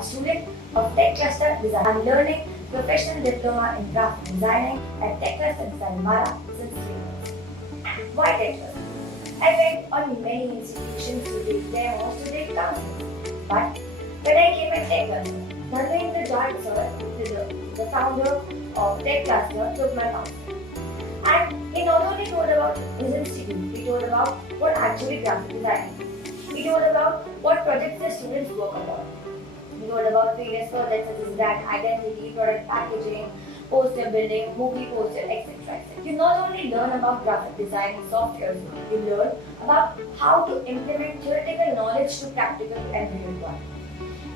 a student of Tech Cluster Design. I'm learning professional diploma in graphic designing at Tech Cluster Design Mara since 3 years. And why Tech Cluster? I went on many institutions to take demos, to take counseling. But when I came at Tech Cluster, Dharmendra Jat sir, the founder of Tech Cluster, took my counseling. And he not only told about his institute, he told about what actually graphic design is. He told about what projects the students work upon. He told about various projects such as brand identity, product packaging, poster building, movie poster, etc. You not only learn about graphic design and software, you learn about how to implement theoretical knowledge to practical and real one.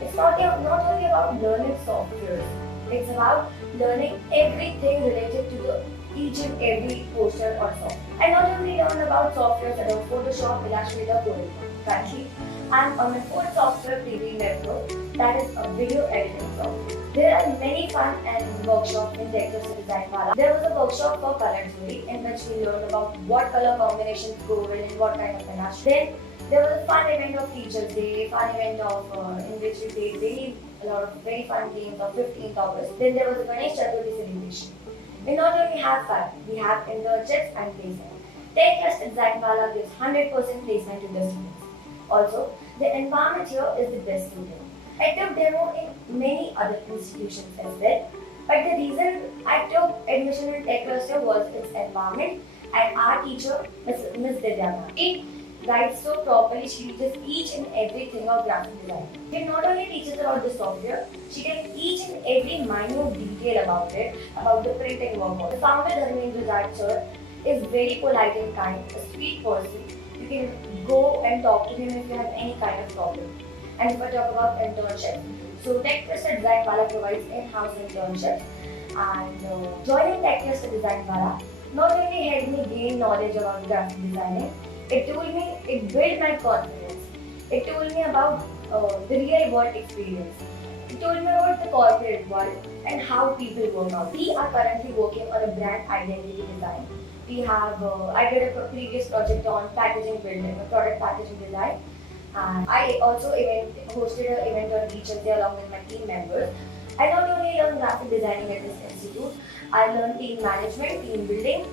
It's not only about learning software, it's about learning everything related to each and every poster or software. I not only learned about software such as Photoshop, Illustrator, Quaries. Currently, I'm on my fourth software TV network, that is a video editing software. There are many fun and workshops in Tech Cluster Design Wala. There was a workshop for color theory in which we learned about what color combinations go well in what kind of panache. Then there was a fun event of Teachers Day, fun event of in which we played a lot of very fun games of 15th August. Then there was a Ganesh Chaturthi celebration. We not only have fun, we have internships and placement. Tech Cluster Design Wala gives 100% placement to the students. Also, the environment here is the best student. I took demo in many other institutions as well, but the reason I took admission in Tech Cluster was its environment and our teacher, Ms. Divyana. She guides so properly, she teaches each and everything of graphic design. She not only teaches about the software, she tells each and every minute detail about it, about the printing work. The founder, Dharmendra Jat sir, is very polite and kind, a sweet person. You can go and talk to him if you have any kind of problem. And if I talk about internships, so Tech Cluster Design Wala provides in-house internships. And joining Tech Cluster Design Wala not only helped me gain knowledge about graphic designing, it built my confidence. It told me about the real world experience. It told me about the corporate world and how people work out. We are currently working on a brand identity design. We have, I did a previous project on packaging building, a product packaging design. And I also hosted an event on Teachers Day along with my team members. I not only learned graphic designing at this institute, I learned team management, team building.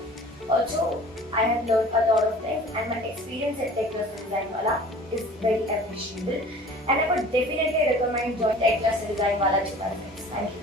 Also, I have learned a lot of things and my experience at Tech Cluster Design Wala is very appreciable. And I would definitely recommend joining Tech Cluster Design Wala to my friends. Thank you.